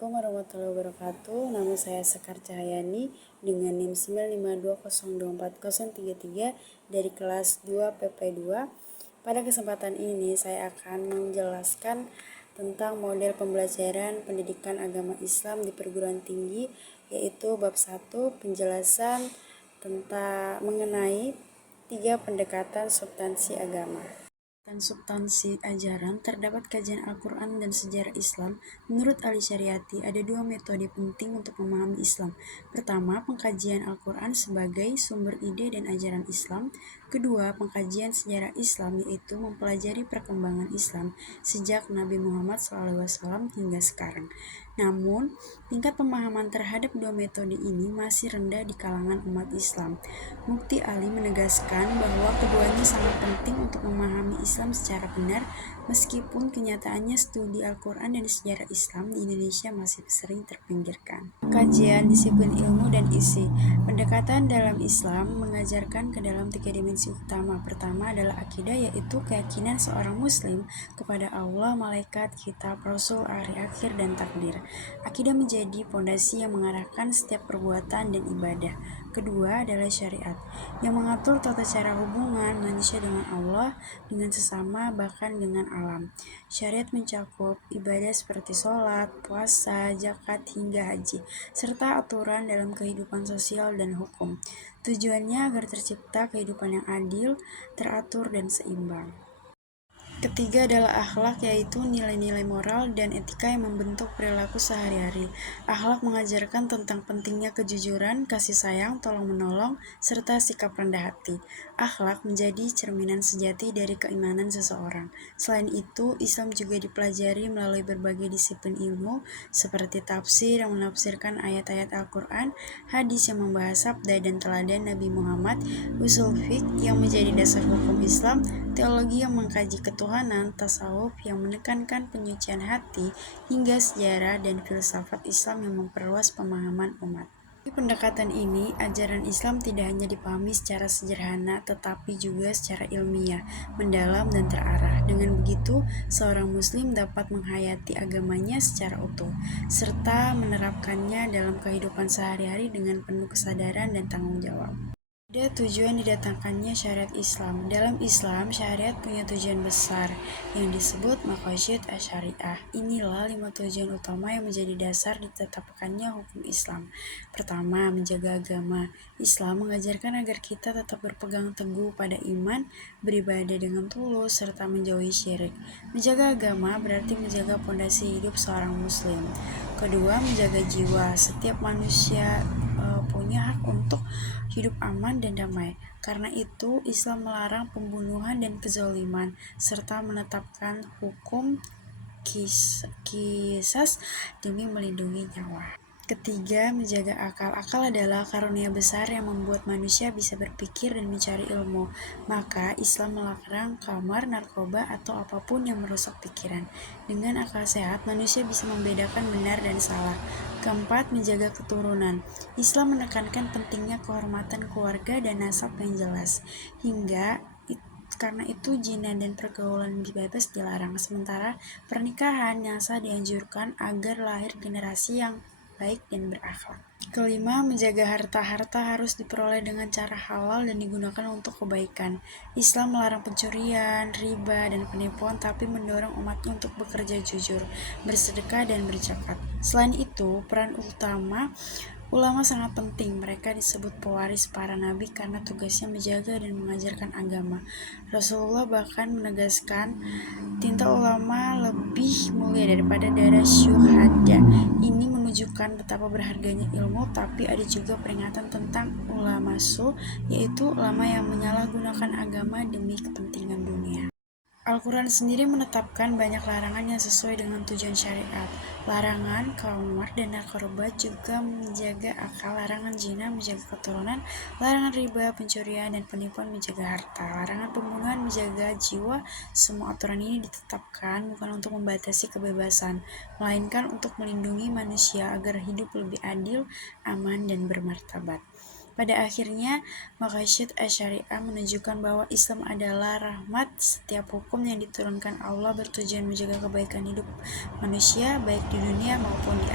Assalamualaikum warahmatullahi wabarakatuh. Nama saya Sekar Cahyani dengan NIM 952024033 dari kelas 2 PP2. Pada kesempatan ini saya akan menjelaskan tentang model pembelajaran pendidikan agama Islam di perguruan tinggi, yaitu bab 1 penjelasan tentang mengenai 3 pendekatan substansi agama. Dan substansi ajaran terdapat kajian Al-Quran dan sejarah Islam. Menurut Ali Syariati, ada 2 metode penting untuk memahami Islam. Pertama, pengkajian Al-Quran sebagai sumber ide dan ajaran Islam. Kedua, pengkajian sejarah Islam, yaitu mempelajari perkembangan Islam sejak Nabi Muhammad SAW hingga sekarang. Namun, tingkat pemahaman terhadap 2 metode ini masih rendah di kalangan umat Islam. Mufti Ali menegaskan bahwa keduanya sangat penting untuk memahami Islam secara benar, meskipun kenyataannya studi Al-Quran dan sejarah Islam di Indonesia masih sering terpinggirkan. Kajian disiplin ilmu dan isi. Pendekatan dalam Islam mengajarkan ke dalam 3 dimensi utama. Pertama adalah akidah, yaitu keyakinan seorang muslim kepada Allah, malaikat, kitab, rasul, hari akhir, dan takdir. Akidah menjadi pondasi yang mengarahkan setiap perbuatan dan ibadah. Kedua adalah syariat, yang mengatur tata cara hubungan manusia dengan Allah, dengan sesama, bahkan dengan alam. Syariat mencakup ibadah seperti sholat, puasa, zakat, hingga haji, serta aturan dalam kehidupan sosial dan hukum. Tujuannya agar tercipta kehidupan yang adil, teratur, dan seimbang. Ketiga adalah akhlak, yaitu nilai-nilai moral dan etika yang membentuk perilaku sehari-hari. Akhlak mengajarkan tentang pentingnya kejujuran, kasih sayang, tolong-menolong, serta sikap rendah hati. Akhlak menjadi cerminan sejati dari keimanan seseorang. Selain itu, Islam juga dipelajari melalui berbagai disiplin ilmu, seperti tafsir yang menafsirkan ayat-ayat Al-Quran, hadis yang membahas sabda dan teladan Nabi Muhammad, usul fiqh yang menjadi dasar hukum Islam, teologi yang mengkaji ketuhanan, tasawuf yang menekankan penyucian hati, hingga sejarah dan filsafat Islam yang memperluas pemahaman umat. Di pendekatan ini, ajaran Islam tidak hanya dipahami secara sederhana, tetapi juga secara ilmiah, mendalam, dan terarah. Dengan begitu, seorang muslim dapat menghayati agamanya secara utuh, serta menerapkannya dalam kehidupan sehari-hari dengan penuh kesadaran dan tanggung jawab. Ada tujuan didatangkannya syariat Islam. Dalam Islam, syariat punya tujuan besar yang disebut maqasid asy-syariah. Inilah 5 tujuan utama yang menjadi dasar ditetapkannya hukum Islam. Pertama, menjaga agama. Islam mengajarkan agar kita tetap berpegang teguh pada iman, beribadah dengan tulus, serta menjauhi syirik. Menjaga agama berarti menjaga pondasi hidup seorang muslim. Kedua, menjaga jiwa. Setiap manusia punya hak untuk hidup aman dan damai. Karena itu, Islam melarang pembunuhan dan kezaliman, serta menetapkan hukum qisas demi melindungi nyawa. Ketiga, menjaga akal. Akal adalah karunia besar yang membuat manusia bisa berpikir dan mencari ilmu. Maka, Islam melarang kamar, narkoba, atau apapun yang merusak pikiran. Dengan akal sehat, manusia bisa membedakan benar dan salah. Keempat, menjaga keturunan. Islam menekankan pentingnya kehormatan keluarga dan nasab yang jelas. Karena itu zina dan pergaulan bebas dilarang. Sementara pernikahan yang sah dianjurkan agar lahir generasi yang baik dan berakhlak. Kelima, menjaga harta. Harta harus diperoleh dengan cara halal dan digunakan untuk kebaikan. Islam melarang pencurian, riba, dan penipuan, tapi mendorong umatnya untuk bekerja jujur, bersedekah, dan berzakat. Selain itu, peran utama ulama sangat penting. Mereka disebut pewaris para nabi karena tugasnya menjaga dan mengajarkan agama. Rasulullah bahkan menegaskan, tinta ulama lebih mulia daripada darah syuhada. Ini menunjukkan betapa berharganya ilmu, tapi ada juga peringatan tentang ulama su, yaitu ulama yang menyalahgunakan agama demi kepentingan dunia. Al-Quran sendiri menetapkan banyak larangan yang sesuai dengan tujuan syariat. Larangan khamar dan narkoba juga menjaga akal, larangan zina menjaga keturunan, larangan riba, pencurian, dan penipuan menjaga harta, larangan pembunuhan menjaga jiwa. Semua aturan ini ditetapkan bukan untuk membatasi kebebasan, melainkan untuk melindungi manusia agar hidup lebih adil, aman, dan bermartabat. Pada akhirnya, maqasid asy-syariah menunjukkan bahwa Islam adalah rahmat. Setiap hukum yang diturunkan Allah bertujuan menjaga kebaikan hidup manusia, baik di dunia maupun di